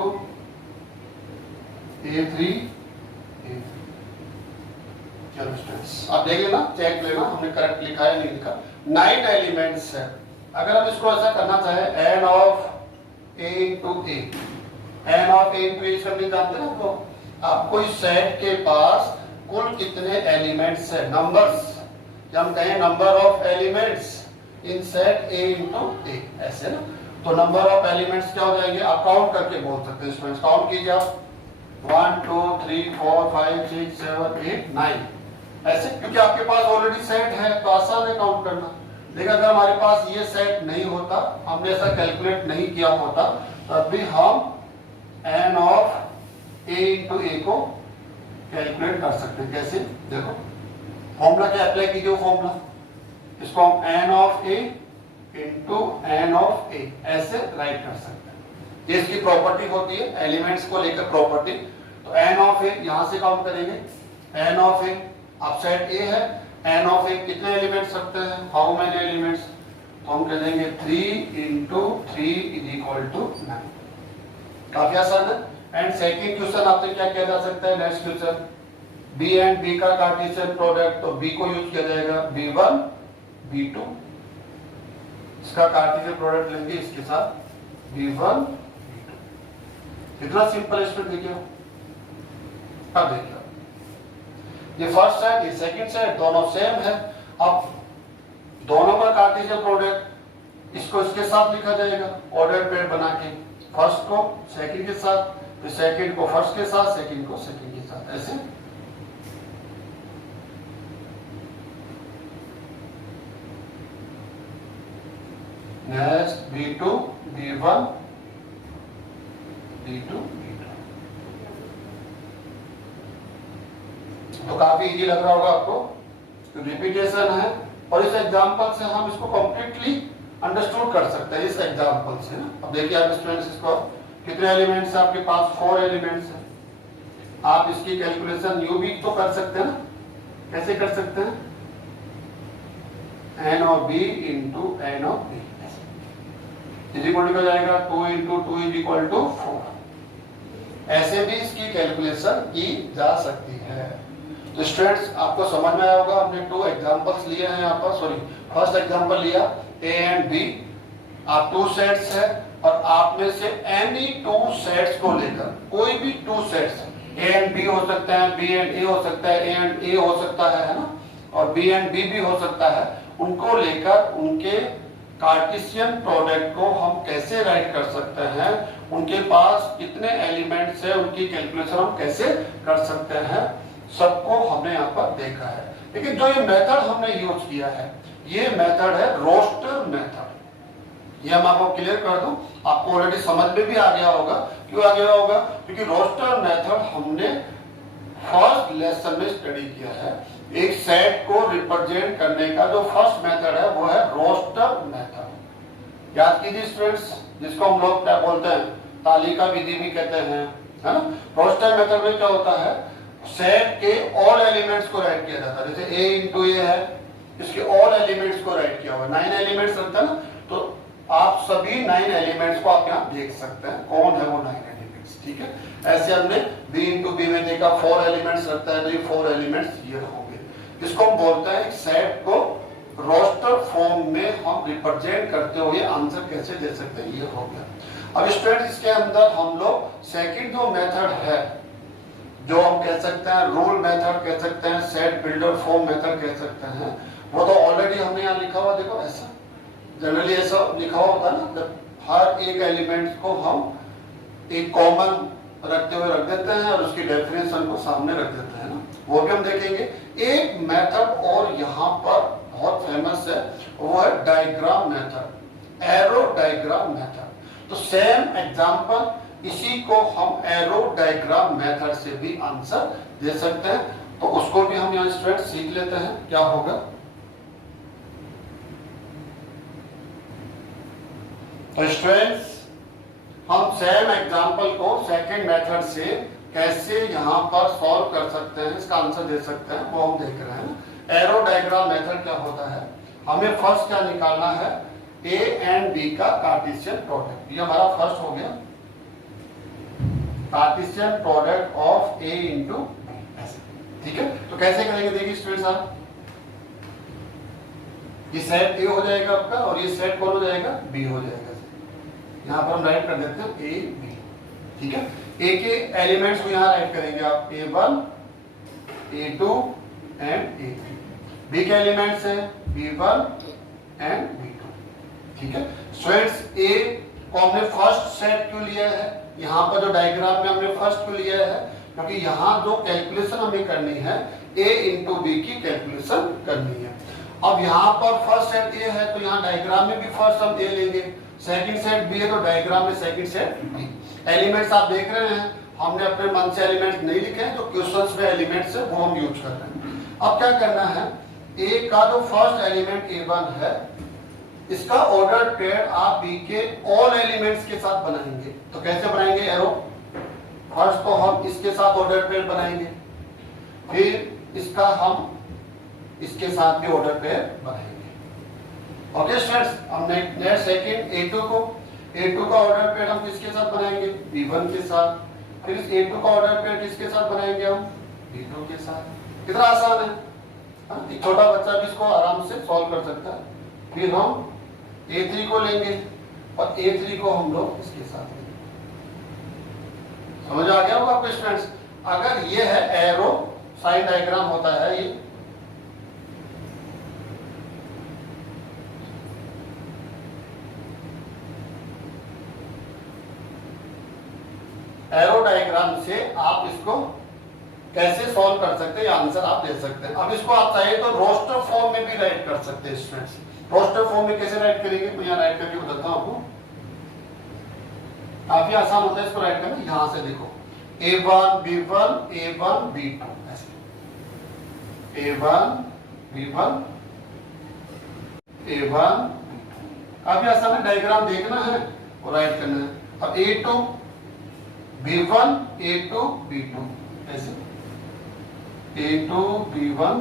a3 a3। चलो स्टूडेंट्स आप देख लेना, चेक लेना हमने करेक्ट लिखा है नहीं लिखा। 9 एलिमेंट्स है। अगर हम इसको ऐसा करना चाहे n of a into a, n of a into a करने जानते हैं आपको? आपको इस सेट के पास कुल कितने एलिमेंट्स है, नंबर्स, या हम कहें number of elements in set a into a, ऐसे ना। तो नंबर ऑफ एलिमेंट्स क्या हो जाएंगे? आप काउंट करके बोल सकते हैं स्टूडेंट्स। काउंट कीजिए आप, 1 2 3 4 5 6 7 8 9 ऐसे, क्योंकि आपके पास ऑलरेडी सेट है तो आसान है काउंट करना। लेकिन अगर हमारे पास ये सेट नहीं होता, हमने ऐसा कैलकुलेट नहीं किया होता, तब भी हम n of a into a को कैलकुलेट कर सकते हैं। कैसे? देखो फॉर्मूला क्या अप्लाई कीजिए, फॉर्मूला इसको हम n of a into n of a ऐसे राइट कर सकते हैं। ये इसकी प्रॉपर्टी होती है, एलिमेंट्स को लेकर प्रॉपर्टी। तो n ऑफ a यहां से काउंट करेंगे, n ऑफ a अब सेट a है, n ऑफ a कितने एलिमेंट्स रखते हैं? How many elements? तो हम कह देंगे 3 इंटू 3 इज इक्वल टू 9। काफी आसान है। एंड सेकंड क्वेश्चन आपसे क्या किया जा सकता है? Next question, b and b का कार्टेशियन प्रोडक्ट, तो b को यूज किया जाएगा b1 b2, इसका कार्टेशियन प्रोडक्ट लेंगे इसके साथ b1 b2। कितना सिंपल है स्टूडेंट, देखिए। अब देखिए ये फर्स्ट सेट, ये सेकंड सेट, दोनों सेम है। अब दोनों का कार्टेशियन प्रोडक्ट इसको इसके साथ लिखा जाएगा ऑर्डर पेयर बना के, फर्स्ट को सेकंड के साथ, फिर सेकंड को फर्स्ट के साथ, सेकंड को सेकंड के साथ, ऐसे। नेक्स्ट b2 b1 b2 तो काफी इजी लग रहा होगा आपको, तो रिपीटेशन है। और इस एग्जांपल से हम इसको कंप्लीटली अंडरस्टूड कर सकते हैं, इस एग्जांपल से ना। अब देखिए आप स्टूडेंट्स, इसको कितने एलिमेंट्स है आपके पास? 4 एलिमेंट्स है। आप इसकी कैलकुलेशन यू भी तो कर सकते हैं ना। कैसे कर सकते हैं? n of b into n of b is equal to जाएगा 2 इंटू 2 इज इक्वल टू 4। ऐसे भी इसकी कैलकुलेशन की जा सकती है। तो स्टूडेंट्स आपको समझ में आया होगा, हमने 2 एग्जांपल्स लिए हैं यहाँ पर। सॉरी, फर्स्ट एग्जांपल लिया a एंड b, आप 2 सेट्स है और आप में से एनी 2 सेट्स को लेकर, कोई भी 2 सेट्स, a एंड b हो सकता है, b एंड a हो सकता है, a एंड a हो सकता है ना, और b एंड b भी हो सकता है। उनको लेकर उनके कार्टेशियन प्रोडक्ट को हम कैसे राइट कर सकते हैं, उनके पास कितने एलिमेंट्स है, उनकी कैलकुलेशन हम कैसे कर सकते हैं, सबको हमने यहाँ पर देखा है। लेकिन जो ये मेथड हमने यूज किया है, ये मेथड है रोस्टर मेथड। ये हम आपको क्लियर कर दूं, आपको ऑलरेडी समझ में भी आ गया होगा। क्यों आ गया होगा? क्योंकि रोस्टर मेथड हमने फर्स्ट लेसन में स्टडी किया है। एक सेट को रिप्रेजेंट करने का जो फर्स्ट मेथड है वो है रोस्टर मेथड। याद कीजिए स्टूडेंट्स, जिसको हम लोग क्या बोलते हैं, तालिका विधि भी कहते हैं, है ना। रोस्टर मेथड में क्या होता है? सेट के ऑल एलिमेंट्स को राइट किया जाता है। जैसे a इंटू a है, इसके ऑल एलिमेंट्स को राइट किया हुआ, 9 एलिमेंट्स रखता है ना। तो आप सभी 9 एलिमेंट्स को आप यहाँ देख सकते हैं, कौन है वो 9 एलिमेंट्स, ठीक है। ऐसे हमने b इंटू b में देखा 4 एलिमेंट्स रखता है, तो ये 4 एलिमेंट्स ये होंगे। इसको हम बोलते हैं, एक सेट को रोस्टर फॉर्म में हम रिप्रेजेंट करते हुए आंसर कैसे दे सकते हैं, ये हो गया। अब स्टूडेंट इसके अंदर हम लोग सेकंड जो मेथड है, जो हम कह सकते हैं रूल मेथड कह सकते हैं, सेट बिल्डर फॉर्म मेथड कह सकते हैं, वो तो ऑलरेडी हमने यहाँ लिखा हुआ, देखो ऐसा जनरली ऐसा लिखा हुआ होता है ना, हर एक एलिमेंट को हम एक कॉमन रखते हुए रख देते हैं और उसकी डेफिनेशन को सामने रख देते हैं ना, वो भी हम देखेंगे। एक मेथड और यहाँ पर बहुत फेमस है, वो है diagram method, arrow diagram method. तो सेम एग्जांपल, इसी को हम एरो डायग्राम मेथड से भी आंसर दे सकते हैं, तो उसको भी हम यहाँ स्टूडेंट सीख लेते हैं। क्या होगा, तो स्टूडेंट्स हम सेम एग्जांपल को सेकंड मेथड से कैसे यहाँ पर सॉल्व कर सकते हैं, इसका आंसर दे सकते हैं, वो हम देख रहे हैं। एरो डायग्राम मेथड क्या होता है, हमें फर्स्ट क्या निकालना है, ए एंड बी का कार्टेशियन प्रोडक्ट। ये हमारा फर्स्ट हो गया, Cartesian product of A into B, ठीक है। तो कैसे करेंगे, देखिए स्टूडेंट्स आप, ये सेट ए हो जाएगा आपका और ये सेट कौन हो जाएगा, बी हो जाएगा। यहाँ पर हम राइट कर देते हैं ए बी, ठीक है। ए के एलिमेंट्स को यहाँ राइट करेंगे आप, A1, A2 and A3। B के एलिमेंट्स हैं B1 एंड B2, ठीक है। स्टूडेंट्स ए को हमने फर्स्ट सेट क्यों लिया है, यहाँ पर जो डायग्राम में हमने फर्स्ट क्यों लिया है, क्योंकि यहाँ जो कैलकुलेशन हमें करनी है A इंटू बी की कैलकुलेशन करनी है। अब यहाँ पर फर्स्ट सेट ए है, तो यहाँ डायग्राम में भी फर्स्ट हम ए लेंगे, सेकंड सेट बी है तो डायग्राम में सेकंड सेट बी। एलिमेंट्स आप देख रहे हैं, हमने अपने मन से एलिमेंट्स नहीं लिखे हैं, जो क्वेश्चंस में एलिमेंट्स है वो हम यूज कर रहे हैं। अब क्या करना है, ए का जो फर्स्ट एलिमेंट A1 है, इसका ऑर्डर पेयर आप बी के ऑल एलिमेंट्स के साथ बनाएंगे। तो कैसे बनाएंगे, एरो फर्स्ट तो हम इसके साथ ऑर्डर पेयर बनाएंगे, फिर इसका हम इसके साथ भी ऑर्डर पेयर बनाएंगे। ओके स्टूडेंट्स, हमने नेक्स्ट सेकंड A2 का ऑर्डर पेयर हम किसके साथ बनाएंगे, B1 के साथ। फिर इस A2 का ऑर्डर पेयर किसके साथ बनाएंगे हम, B2 के साथ। कितना आसान है, एक छोटा बच्चा भी इसको आराम से सॉल्व कर सकता है। फिर हम A3 को लेंगे और A3 को हम लोग इसके साथ लेंगे। समझ आ गया होगा आपको स्टूडेंट्स। अगर ये है एरो साइन डायग्राम होता है, ये एरो डायग्राम से आप इसको कैसे सॉल्व कर सकते हैं, आंसर आप दे सकते हैं। अब इसको आप चाहे तो रोस्टर फॉर्म में भी राइट कर सकते हैं स्टूडेंट्स। रोस्टर फॉर्म में कैसे राइट करेंगे, तो यहाँ राइट करके बताता हूं आपको, काफी आसान होता है इसको राइट करना। यहां से देखो A1 B1 A1 B2, ऐसे A1 B1 A1 काफी आसान है, डायग्राम देखना है और राइट करना है। अब A2 B1 A2 B2, ऐसे A2 B1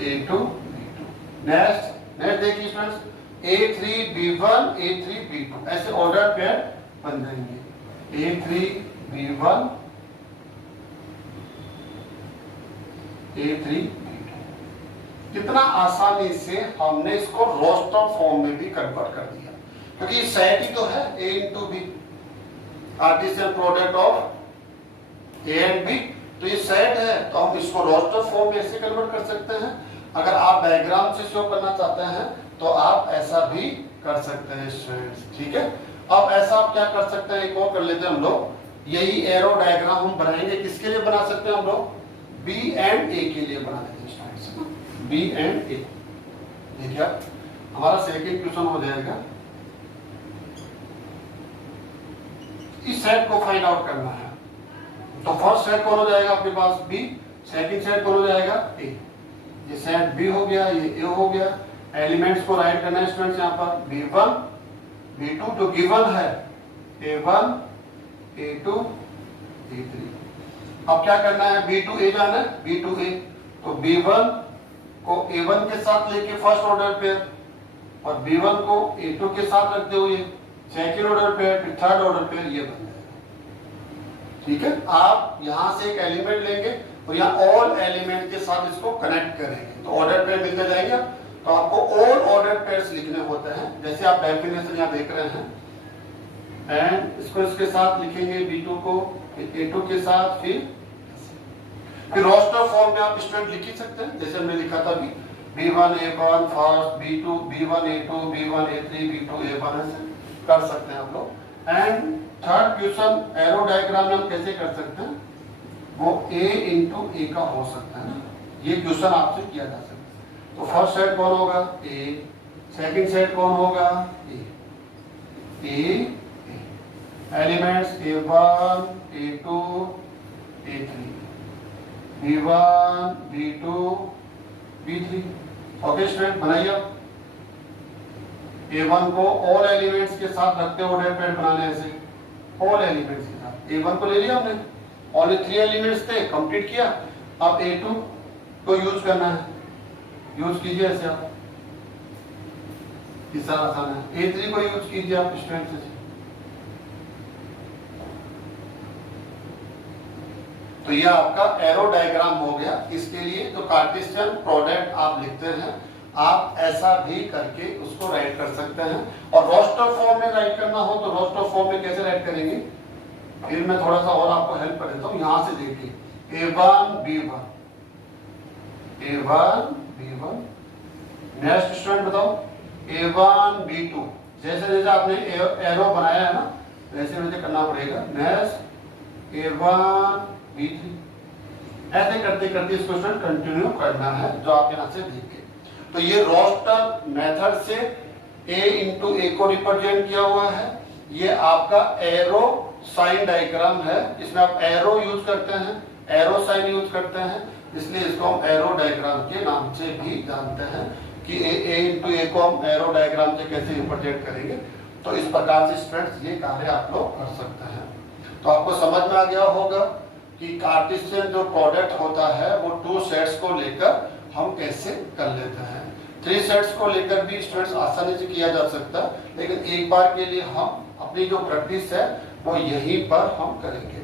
A2 B2। Next देखिए students, A3 B1 A3 B2, ऐसे ऑर्डर पेयर बन जाएंगे। A3 B1 A3 B2। कितना आसानी से हमने इसको रोस्टर फॉर्म में भी कन्वर्ट कर दिया, क्योंकि सेट ही तो है A into B, Cartesian product of A and B. तो ये सेट है, तो हम इसको रोस्टर फॉर्म में ऐसे कन्वर्ट कर सकते हैं। अगर आप डायग्राम से शो करना चाहते हैं तो आप ऐसा भी कर सकते हैं स्टूडेंट्स, ठीक है। अब ऐसा आप क्या कर सकते हैं, एक और कर लेते हैं हम लोग। यही एरो डायग्राम हम बनाएंगे, किसके लिए बना सकते हैं हम लोग, बी एंड ए के लिए बना लेते हैं स्टूडेंट्स, बी एंड ए। देखिए हमारा सेकंड क्वेश्चन हो जाएगा, इस सेट को फाइंड आउट करना है। तो फर्स्ट सेट कौन हो जाएगा आपके पास, बी। सेकंड सेट कौन हो जाएगा, ए। ये सेट बी हो गया, ये ए हो गया। एलिमेंट्स को राइट करना है स्टूडेंट्स, यहाँ पर B1 B2 जो गिवन है, A1 A2 A3। अब क्या करना है, B2 A जाना है, B2 A। तो B1 को A1 के साथ लेके फर्स्ट ऑर्डर पेयर और B1 को A2 के साथ रखते हुए सेकेंड ऑर्डर पेयर, फिर थर्ड ऑर्डर पेयर, ये बन जाएगा, ठीक है। आप यहां से एक एलिमेंट लेंगे और यहाँ ऑल एलिमेंट के साथ इसको कनेक्ट करेंगे, तो ऑर्डर पेयर मिलते जाएंगे। तो आपको ऑल ऑर्डर पेयर्स लिखने होते हैं, जैसे आप डेफिनेशन यहाँ देख रहे हैं। एंड इसको इसके साथ लिखेंगे B2 को, A2 के साथ, फिर रोस्टर फॉर्म में आप स्टूडेंट लिख ही सकते हैं, जैसे हमने लिखा था अभी B1 A1 first, B2 B1 A2 B1 A3 B2 A1, ऐसे कर सकते हैं आप लोग। And third question arrow diagram में हम कैसे कर सकते हैं, वो A इंटू A का हो सकता है ना, ये क्वेश्चन आपसे किया जा सकता है। तो फर्स्ट सेट कौन होगा, A, सेकंड सेट कौन होगा, A elements A1 A2 A3 B1 B2 B3। Okay student, बनाइए आप A1 को ऑल एलिमेंट्स के साथ रखते हो, ऑर्डर पेयर बनाने ऐसे ऑल एलिमेंट्स के साथ। A1 को ले लिया हमने, ओनली 3 एलिमेंट्स थे, कंप्लीट किया। अब A2 को यूज करना है, यूज कीजिए ऐसे आप, कितना आसान है। A3 को यूज कीजिए आप स्टूडेंट से। तो यह आपका एरो डायग्राम हो गया। इसके लिए जो कार्टेशियन प्रोडक्ट आप लिखते हैं, आप ऐसा भी करके उसको राइट कर सकते हैं। और रोस्टर फॉर्म में राइट करना हो तो रोस्टर फॉर्म में कैसे राइट करेंगे, फिर मैं थोड़ा सा और आपको हेल्प कर देता हूं। यहां से देखिए A1 B1 A1 B1, next student बताओ A1 B2। जैसे जैसे आपने एरो बनाया है ना, वैसे वैसे करना पड़ेगा। नेक्स्ट A1 B3, ऐसे करते करते इसको स्टूडेंट कंटिन्यू करना है, जो आप यहां से देखिए। तो ये रोस्टर मेथड से A इंटू A को रिप्रेजेंट किया हुआ है। ये आपका एरो साइन डायग्राम है, इसमें आप एरो यूज करते हैं, एरो साइन यूज करते हैं, इसलिए इसको हम एरो डायग्राम के नाम से भी जानते हैं कि A इंटू A को हम एरो डायग्राम से कैसे रिप्रेजेंट करेंगे। तो इस प्रकार से स्टूडेंट्स ये कार्य आप लोग कर सकते हैं। तो आपको समझ में आ गया होगा कि कार्टेशियन जो प्रोडक्ट होता है वो 2 सेट्स को लेकर हम कैसे कर लेते हैं। 3 सेट्स को लेकर भी स्टूडेंट्स आसानी से किया जा सकता है, लेकिन एक बार के लिए हम अपनी जो प्रैक्टिस है वो यहीं पर हम करेंगे।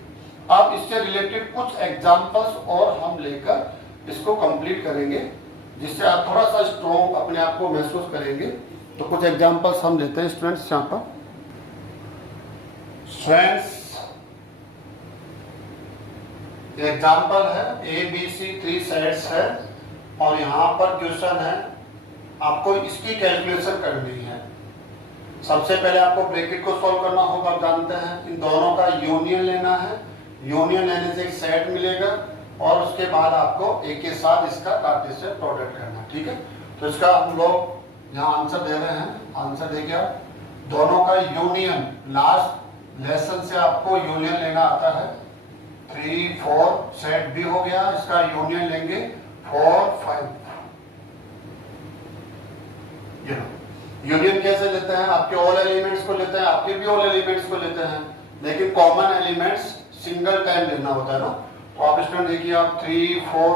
अब इससे रिलेटेड कुछ एग्जांपल्स और हम लेकर इसको कंप्लीट करेंगे, जिससे आप थोड़ा सा स्ट्रॉन्ग अपने आप को महसूस करेंगे। तो कुछ एग्जांपल्स हम लेते हैं स्टूडेंट्स यहाँ पर। स्टूडेंट्स एग्जाम्पल है ABC 3 सेट्स है और यहाँ पर क्वेश्चन है, आपको इसकी कैलकुलेशन करनी है। सबसे पहले आपको ब्रैकेट को सॉल्व करना होगा, आप जानते हैं। इन दोनों का यूनियन लेना है, यूनियन लेने से एक सेट मिलेगा और उसके बाद आपको एक के साथ इसका कार्टेशियन प्रोडक्ट करना है, ठीक है। तो इसका हम लोग यहाँ आंसर दे रहे हैं, आंसर देखिए आप, दोनों का यूनियन, लास्ट लेसन से आपको यूनियन लेना आता है। 3 4 सेट भी हो गया, इसका यूनियन लेंगे 4 5। यूनियन कैसे लेते हैं, आपके ऑल एलिमेंट्स को लेते हैं, आपके भी ऑल एलिमेंट्स को लेते हैं, लेकिन कॉमन एलिमेंट्स सिंगल टाइम लेना होता है ना। तो आप स्टूडेंट देखिए, आप 3 4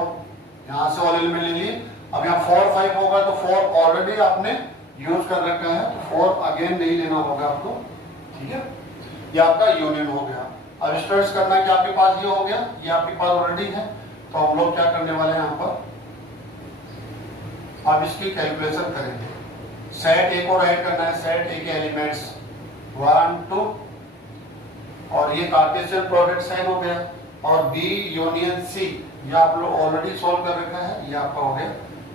यहाँ से ऑल एलिमेंट ले लिए। अब यहाँ 4 5 होगा तो 4 ऑलरेडी आपने यूज कर रखा है, तो 4 अगेन नहीं लेना होगा आपको, ठीक है। ये आपका यूनियन हो गया। अब स्टूडेंट्स करना है कि आपके पास ये हो गया, ये आपके पास ऑलरेडी है, तो हम लोग क्या करने वाले हैं यहाँ पर, अब इसकी कैलकुलेशन करेंगे। सेट A को राइट करना है, सेट A के एलिमेंट्स 1 2, और ये कार्टेशियन प्रोडक्ट साइन हो गया। और B यूनियन C, ये आप लोग ऑलरेडी सॉल्व कर रखा है, ये आपका हो गया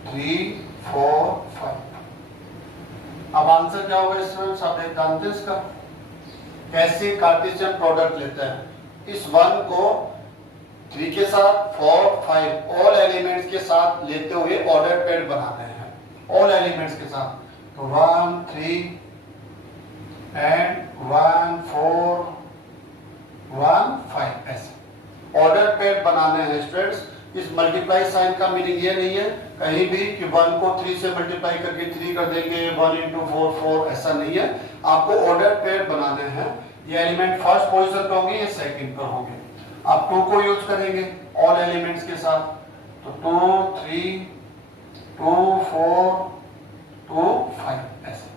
3 4 5। अब आंसर क्या होगा स्टूडेंट्स, आप एक जानते हैं इसका कैसे कार्टेशियन प्रोडक्ट लेते हैं। इस 1 को 3 के साथ 4 5 ऑल एलिमेंट्स के साथ लेते हुए ऑर्डर पेयर बनाते हैं, ऑल एलिमेंट्स के साथ। तो 1 3 एंड 1 4 1 5 ऐसे ऑर्डर पेयर बनाने हैं स्टूडेंट्स। इस मल्टीप्लाई साइन का मीनिंग ये नहीं है कहीं भी कि 1 को 3 से मल्टीप्लाई करके 3 कर देंगे, 1 into 4 4, ऐसा नहीं है। आपको ऑर्डर पेयर बनाने हैं। ये एलिमेंट फर्स्ट पोजीशन पे होंगे, ये सेकंड पर होंगे। आप 2 को यूज करेंगे ऑल एलिमेंट्स के साथ, तो 2 3 2 4 2 5 ऐसे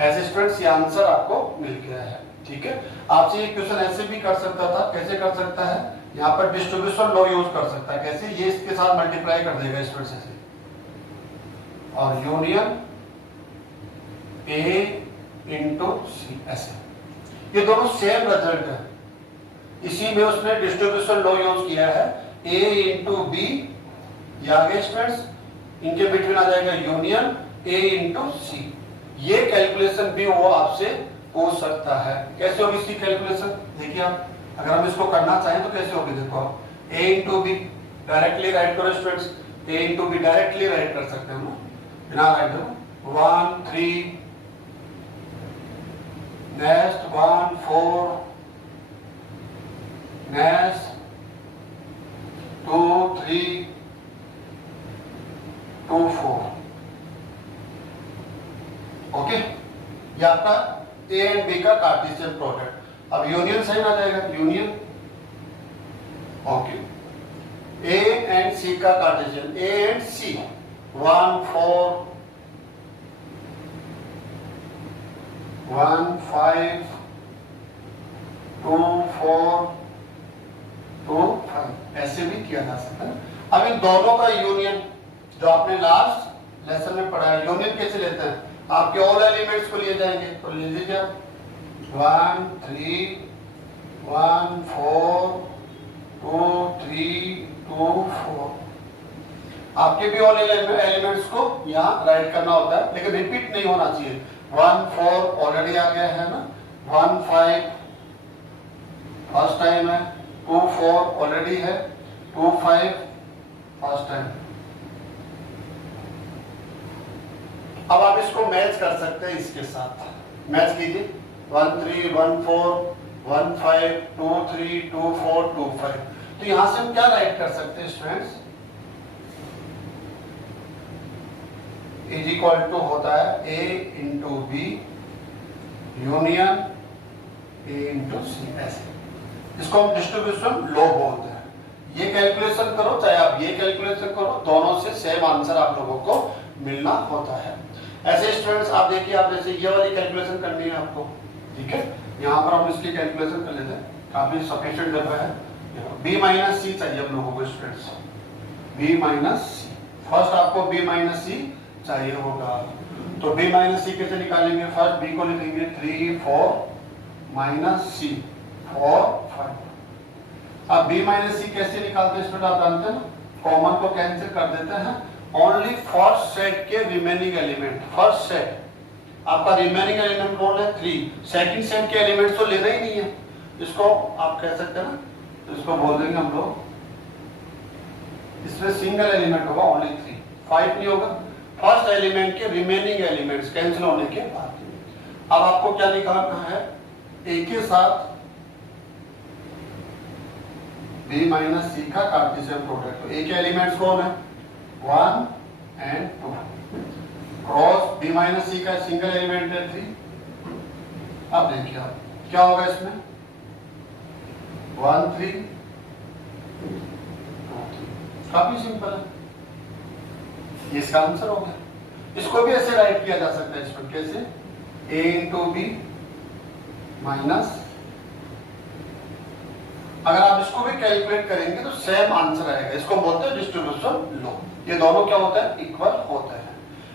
ऐसे स्टूडेंट्स ये आंसर आपको मिल गया है, ठीक है। आपसे ये क्वेश्चन ऐसे भी कर सकता था, कैसे कर सकता है, यहाँ पर डिस्ट्रीब्यूशन लॉ यूज कर सकता है। कैसे, ये इसके साथ मल्टीप्लाई कर देगा स्टूडेंट्स ऐसे, और यूनियन ए इंटू सी, ऐसे। ये दोनों सेम रिजल्ट है, इसी में उसने डिस्ट्रीब्यूशन लॉ यूज किया है, ए इंटू बी, या आगे स्टूडेंट्स इनके बिटवीन आ जाएगा यूनियन ए इंटू सी। ये कैलकुलेशन भी वो आपसे पूछ सकता है। कैसे होगी इसकी कैलकुलेशन, देखिए आप, अगर हम इसको करना चाहें तो कैसे होगी, देखो आप, ए इंटू बी डायरेक्टली राइट करो students, A into be directly right कर सकते हैं हम बिना राइट करो, 1 3 नेक्स्ट 1 4 नेक्स्ट 2 3 2 4। ओके, ये आपका ए एंड बी का कार्टेशियन प्रोडक्ट। अब यूनियन साइन आ जाएगा, यूनियन, ओके, ए एंड सी का कार्टेशियन, ए एंड सी, 1 4 1 5 2 4 2 5, ऐसे भी किया जा सकता है। अब इन दोनों का यूनियन जो आपने लास्ट लेसन में पढ़ा है, यूनियन कैसे लेते हैं, आपके ऑल एलिमेंट्स को लिए जाएंगे, तो ले लीजिए 1 3 1 4 2 3 2 4। आपके भी ऑल एलिमेंट्स को यहाँ राइट करना होता है, लेकिन रिपीट नहीं होना चाहिए। 1 4 ऑलरेडी आ गया है ना, 1 5 फर्स्ट टाइम है, 2 4 ऑलरेडी है, 2 5 फर्स्ट टाइम। अब आप इसको मैच कर सकते हैं इसके साथ, मैच कीजिए, 1 3 1 4 1 5 2 3 2 4 2 5। तो यहां से हम क्या राइट कर सकते हैं स्टूडेंट्स, इज इक्वल टू होता है A into B union A into C, ऐसे। इसको हम डिस्ट्रीब्यूशन लॉ बोलते हैं। ये कैलकुलेशन करो चाहे आप ये कैलकुलेशन करो, दोनों से सेम आंसर आप लोगों को मिलना होता है। ऐसे स्टूडेंट्स आप देखिए, आप जैसे ये वाली कैलकुलेशन करनी है आपको, ठीक है, यहाँ पर हम इसकी कैलकुलेशन कर लेते हैं, काफी सफिशिएंट जगह है। बी माइनस सी चाहिए हम लोगों को स्टूडेंट्स, बी माइनस सी, फर्स्ट आपको बी माइनस सी चाहिए होगा। तो बी माइनस सी कैसे निकालेंगे, फर्स्ट बी को लिखेंगे 3 4 माइनस सी 4 5। अब बी माइनस सी कैसे निकालते हैं स्टूडेंट, आप जानते हैं, कॉमन को कैंसिल कर देते हैं, ओनली फर्स्ट सेट के रिमेनिंग एलिमेंट, फर्स्ट सेट आपका रिमेनिंग एलिमेंट कौन है 3, सेकंड सेट के एलिमेंट तो लेना ही नहीं है, इसको आप कह सकते हैं ना, इसको बोल देंगे हम लोग, इसमें सिंगल एलिमेंट होगा ओनली 3, 5 नहीं होगा, फर्स्ट एलिमेंट के रिमेनिंग एलिमेंट्स कैंसिल होने के बाद। अब आपको क्या निकालना है, एक के साथ b माइनस सी का कार्टेशियन प्रोडक्ट, तो एक एलिमेंट्स कौन है 1 एंड 2, क्रॉस b माइनस सी का सिंगल एलिमेंट है 3। अब देखिए आप क्या होगा इसमें 1 3 2 3, काफी सिंपल है, इसका आंसर हो गया। इसको भी ऐसे राइट किया जा सकता है इसमें, कैसे, a इंटू बी माइनस, अगर आप इसको भी कैलकुलेट करेंगे तो सेम आंसर आएगा, इसको बोलते हैं डिस्ट्रीब्यूशन लॉ। ये दोनों क्या होता है, इक्वल होता है।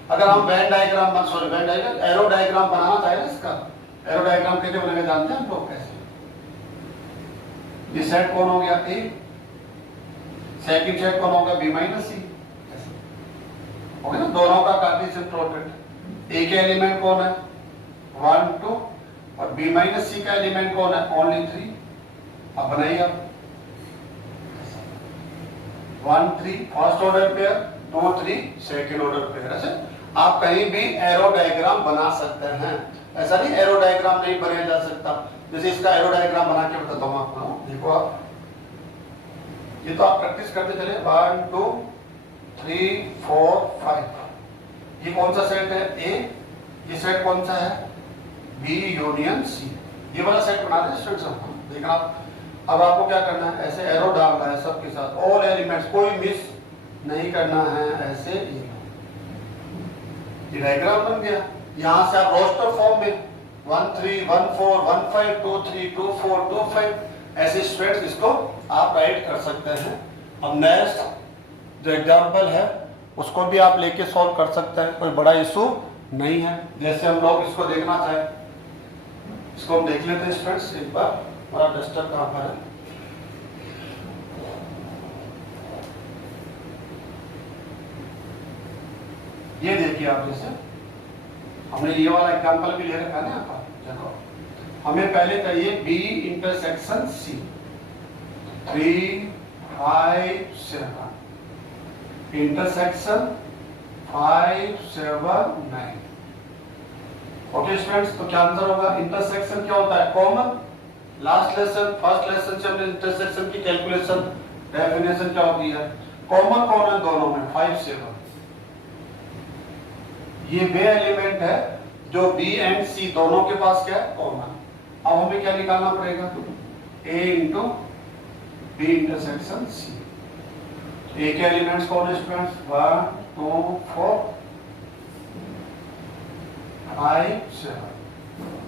अगर हम Venn diagram, sorry Venn diagram, arrow diagram बनाना चाहे इसका, एरो डायग्राम कैसे बनेगा जानते हैं हम लोग, कैसे, ये सेट कौन हो गया ए, सेकंड सेट कौन होगा बी माइनस सी, हो गया ना, दोनों का कार्टेशियन प्रोडक्ट, ए के एलिमेंट कौन है 1 2 और बी माइनस सी का एलिमेंट कौन है ओनली 3। अब बनाइए आप 1 3 first order pair, 2 3 second order pair, ऐसे आप कहीं भी एरो डायग्राम बना सकते हैं। ऐसा नहीं एरो डायग्राम नहीं बनाया जा सकता, जैसे इसका एरो डायग्राम बना के बताता हूं आपको, देखो आप, ये तो आप प्रैक्टिस करते चले, 1 2 3 4 5, ये कौन सा सेट है ए, ये सेट कौन सा है बी यूनियन सी, ये वाला सेट बना दें स्टूडेंट्स हमको, देखना आप। अब आपको क्या करना है, ऐसे एरो डालना है सबके साथ, ऑल एलिमेंट्स कोई मिस नहीं करना है, ऐसे ये डायग्राम बन गया। यहां से आप रोस्टर फॉर्म में 1 3 1 4 1 5 2 3 2 4 2 5 ऐसे स्ट्रेट इसको आप राइट कर सकते हैं। अब नेक्स्ट जो एग्जांपल है उसको भी आप लेके सॉल्व कर सकते हैं, कोई बड़ा इशू नहीं है। जैसे हम लोग इसको देखना चाहें, इसको हम देख लेते हैं स्टूडेंट्स एक बार। हमारा डस्टर कहाँ पर है? ये देखिए आप, जैसे हमने ये वाला एग्जांपल भी ले रखा है ना यहाँ पर। देखो हमें पहले चाहिए B intersection C, 3 5 7 intersection 5 7 9। Okay students, तो क्या आंसर होगा? इंटरसेक्शन क्या होता है? Common. Last lesson, first lesson से हमने इंटरसेक्शन की कैलकुलेशन, डेफिनेशन क्या होती है? कॉमन कौन है दोनों में? 5 7। ये वे एलिमेंट है जो बी एंड सी दोनों के पास क्या है? कॉमन। अब हमें क्या निकालना पड़ेगा? ए इंटू बी इंटरसेक्शन सी। ए के एलिमेंट्स कौन है स्टूडेंट्स? 1 2 4 5 7।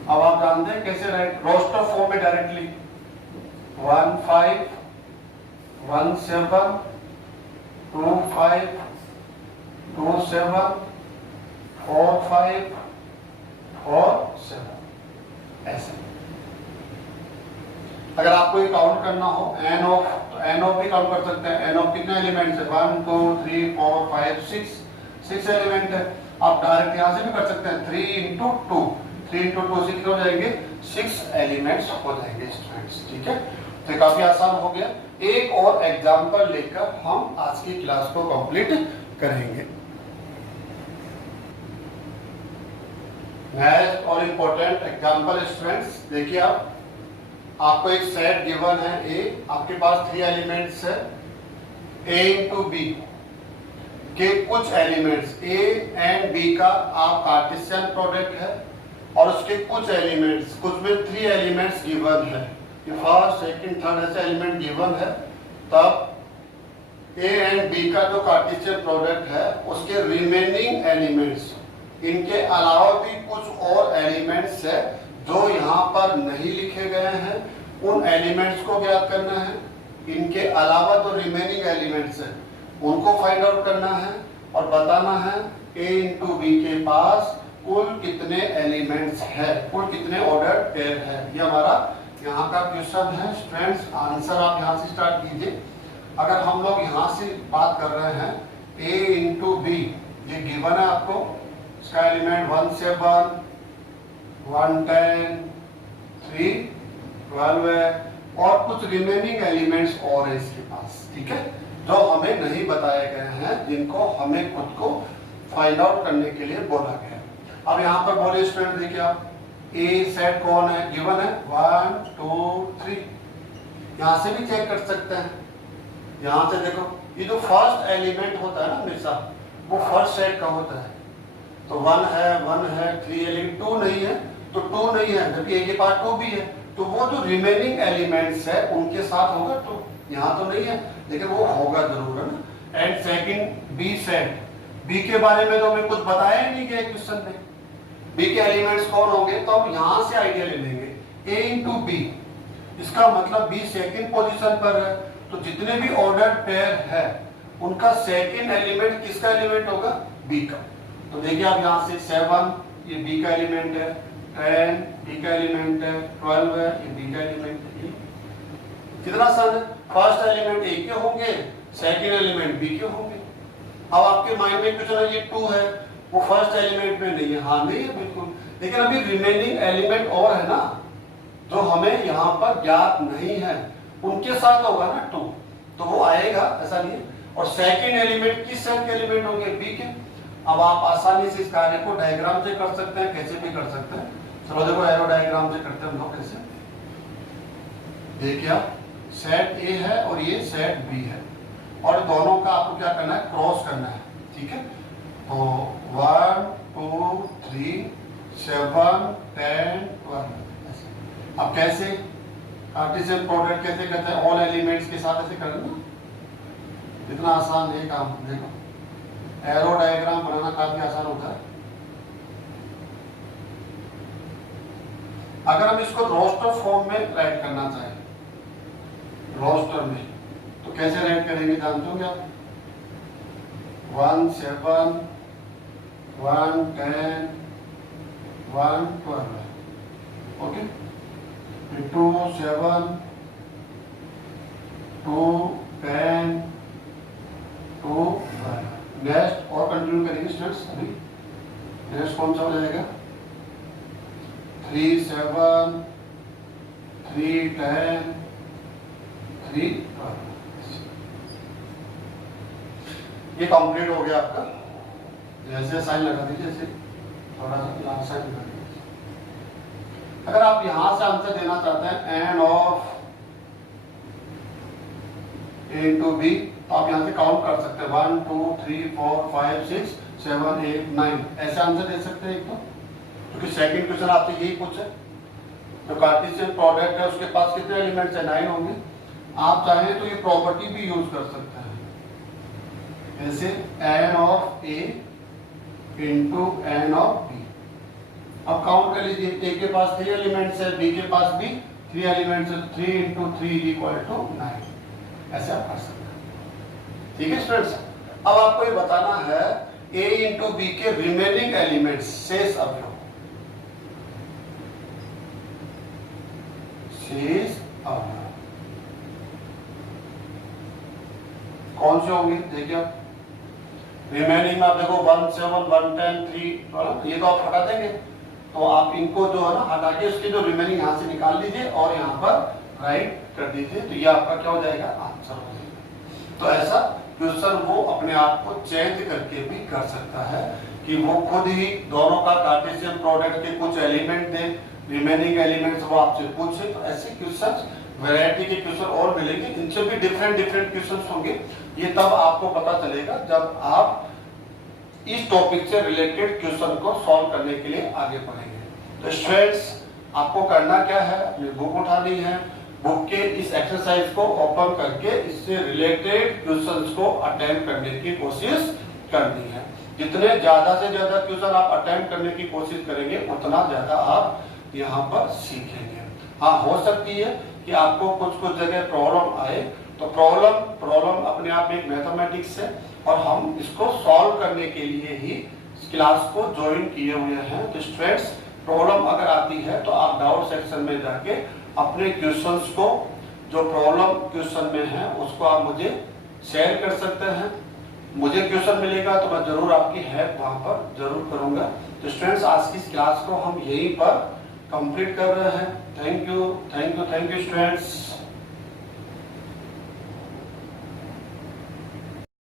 अब आप जानते हैं कैसे राइट? रोस्टर फॉर्म में डायरेक्टली 1 5 1 7 2 5 2 7 4 5 4 7 ऐसे। अगर आपको ये काउंट करना हो एन ऑफ, तो एन ऑफ भी काउंट कर सकते हैं। एन ऑफ कितने एलिमेंट्स है? 1 2 3 4 5 6 एलिमेंट है। आप डायरेक्ट यहां से भी कर सकते हैं 3 इंटू 2, 3 इंटू 2 से कितने हो जाएंगे? 6 एलिमेंट्स हो जाएंगे स्टूडेंट्स। ठीक है, तो काफी आसान हो गया। एक और एग्जांपल लेकर हम आज की क्लास को कंप्लीट करेंगे। नेक्स्ट और इम्पोर्टेंट एग्जांपल स्टूडेंट्स देखिए आप, आपको एक सेट गिवन है ए, आपके पास 3 एलिमेंट्स है। ए इंटू बी के कुछ एलिमेंट्स ए एंड बी का आप कार्टेशियन प्रोडक्ट है, और उसके कुछ एलिमेंट्स, कुछ में 3 एलिमेंट्स गिवन है। फर्स्ट सेकंड थर्ड ऐसे एलिमेंट गिवन है, तब ए एंड बी का जो कार्टेशियन प्रोडक्ट है उसके रिमेनिंग एलिमेंट्स, इनके अलावा भी कुछ और एलिमेंट्स है जो यहाँ पर नहीं लिखे गए हैं, उन एलिमेंट्स को ज्ञात करना है। इनके अलावा जो रिमेनिंग एलिमेंट्स है उनको फाइंड आउट करना है और बताना है ए इंटू बी के पास कुल कितने एलिमेंट्स है, कुल कितने ऑर्डर पेयर है। ये हमारा यहाँ का क्वेश्चन है स्टूडेंट्स। आंसर आप यहाँ से स्टार्ट कीजिए। अगर हम लोग यहाँ से बात कर रहे हैं ए इंटू बी, ये गिवन है आपको, इसका एलिमेंट 1 7 1 10 3 12 है, और कुछ रिमेनिंग एलिमेंट्स और है इसके पास। ठीक है, जो हमें नहीं बताए गए हैं, जिनको हमें खुद को फाइंड आउट करने के लिए बोला गया। अब यहाँ पर बोले स्टूडेंट देखिए आप, ए सेट कौन है? गिवन है 1 2 3। यहाँ से भी चेक कर सकते हैं। यहाँ से देखो, ये जो फर्स्ट एलिमेंट होता है ना हमेशा, वो फर्स्ट सेट का होता है। तो 1 है 3 है, लेकिन 2 नहीं है, तो 2 नहीं है, जबकि ए के पास 2 भी है, तो वो जो रिमेनिंग एलिमेंट्स है उनके साथ होगा 2। यहाँ तो नहीं है, लेकिन वो होगा जरूर, है ना। And second B set, B के बारे में तो हमें कुछ बताया ही नहीं गया क्वेश्चन में। बी के एलिमेंट्स कौन होंगे? तो हम यहाँ से आइडिया ले लेंगे, ए इंटू बी, इसका मतलब बी सेकंड पोजीशन पर है, तो जितने भी ऑर्डर पेयर है उनका सेकंड एलिमेंट किसका एलिमेंट होगा? बी का। तो देखिए आप यहाँ से 7 ये बी का एलिमेंट है, 10 बी का एलिमेंट है, 12 है ये बी का एलिमेंट है। कितना आसान है। फर्स्ट एलिमेंट ए के होंगे, सेकंड एलिमेंट बी के होंगे। अब आपके माइंड में कुछ ना, ये 2 है, वो फर्स्ट एलिमेंट में नहीं है। हाँ नहीं है बिल्कुल, लेकिन अभी रिमेनिंग एलिमेंट और है ना, जो हमें यहाँ पर ज्ञात नहीं है, उनके साथ होगा ना 2, तो वो आएगा, ऐसा नहीं है। और सेकंड एलिमेंट किस सेट के एलिमेंट होंगे? बी के। अब आप आसानी से इस कार्य को डायग्राम से कर सकते हैं, कैसे भी कर सकते हैं। चलो देखो एरो डायग्राम से करते हैं हम लोग कैसे। देखिए आप, सेट ए है और ये सेट बी है, और दोनों का आपको क्या करना है? क्रॉस करना है। ठीक है, तो 1 2 3 7 10 12। अब कैसे कार्टेशियन प्रोडक्ट कैसे करते हैं? ऑल एलिमेंट्स के साथ ऐसे करना, इतना आसान है काम। देखो एरो डायग्राम बनाना काफी आसान होता है। अगर हम इसको रोस्टर फॉर्म में राइट करना चाहें, रोस्टर में, तो कैसे राइट करेंगे जानते हो क्या? 1 7 1 10 1 12 ओके, 2 7 2 10 2 12। नेक्स्ट और कंटिन्यू करेंगे स्टूडेंट्स। अभी नेक्स्ट कौन सा हो जाएगा? 3 7 3 10 3 12। ये कंप्लीट हो गया आपका। जैसे साइन लगा दीजिए, ऐसे थोड़ा सा यहाँ साइन लगा दीजिए। अगर आप यहां से आंसर देना चाहते हैं N of A to B, तो आप यहां से काउंट कर सकते हैं 1 2 3 4 5 6 7 8 9, ऐसे आंसर दे सकते हैं एक तो। क्योंकि सेकंड क्वेश्चन आपसे यही पूछे, जो कार्टेशियन प्रोडक्ट है उसके पास कितने एलिमेंट्स है? 9 होंगे। आप चाहें तो ये प्रॉपर्टी भी यूज कर सकते हैं, जैसे N of A into N of B. अब काउंट कर लीजिए, ए के पास 3 एलिमेंट्स है, बी के पास भी 3 एलिमेंट्स है, 3 इंटू 3 इक्वल टू 9, ऐसे आप कर सकते हैं। ठीक है स्टूडेंट्स, अब आपको ये बताना है ए इंटू बी के रिमेनिंग एलिमेंट्स, शेष अवयव, शेष अवयव कौन से होंगे? देखिए आप रिमेनिंग में आप देखो 1 7 1 10 3, ये तो आप हटा देंगे, तो आप इनको जो है ना हटा के उसकी जो रिमेनिंग यहाँ से निकाल लीजिए और यहाँ पर राइट कर दीजिए, तो ये आपका क्या हो जाएगा? आंसर हो जाएगा। तो ऐसा क्वेश्चन वो अपने आप को चेंज करके भी कर सकता है कि वो खुद ही दोनों का कार्टेशियन प्रोडक्ट के कुछ एलिमेंट दे, रिमेनिंग एलिमेंट्स वो आपसे पूछे। तो ऐसे क्वेश्चन वैरायटी के क्वेश्चन और मिलेंगे, इनसे भी डिफरेंट क्वेश्चन होंगे। ये तब आपको पता चलेगा जब आप इस टॉपिक से रिलेटेड क्वेश्चन को सॉल्व करने के लिए आगे बढ़ेंगे। तो स्टूडेंट्स, आपको करना क्या है? अपनी बुक उठानी है, बुक के इस एक्सरसाइज को ओपन करके इससे रिलेटेड क्वेश्चंस को अटेम्प्ट करने की कोशिश करनी है। जितने ज्यादा से ज्यादा क्वेश्चन आप अटेम्प्ट करने की कोशिश करेंगे उतना ज्यादा आप यहाँ पर सीखेंगे। हाँ, हो सकती है कि आपको कुछ जगह प्रॉब्लम आए, तो प्रॉब्लम अपने आप में एक मैथमेटिक्स है और हम इसको सॉल्व करने के लिए ही इस क्लास को ज्वाइन किए हुए हैं। तो स्टूडेंट्स, प्रॉब्लम अगर आती है तो आप डाउट सेक्शन में जाके अपने क्वेश्चंस को जो प्रॉब्लम क्वेश्चन में है उसको आप मुझे शेयर कर सकते हैं। मुझे क्वेश्चन मिलेगा तो मैं जरूर आपकी हेल्प वहां पर जरूर करूंगा। तो स्टूडेंट्स, आज की इस क्लास को हम यहीं पर कंप्लीट कर रहे हैं। Thank you students.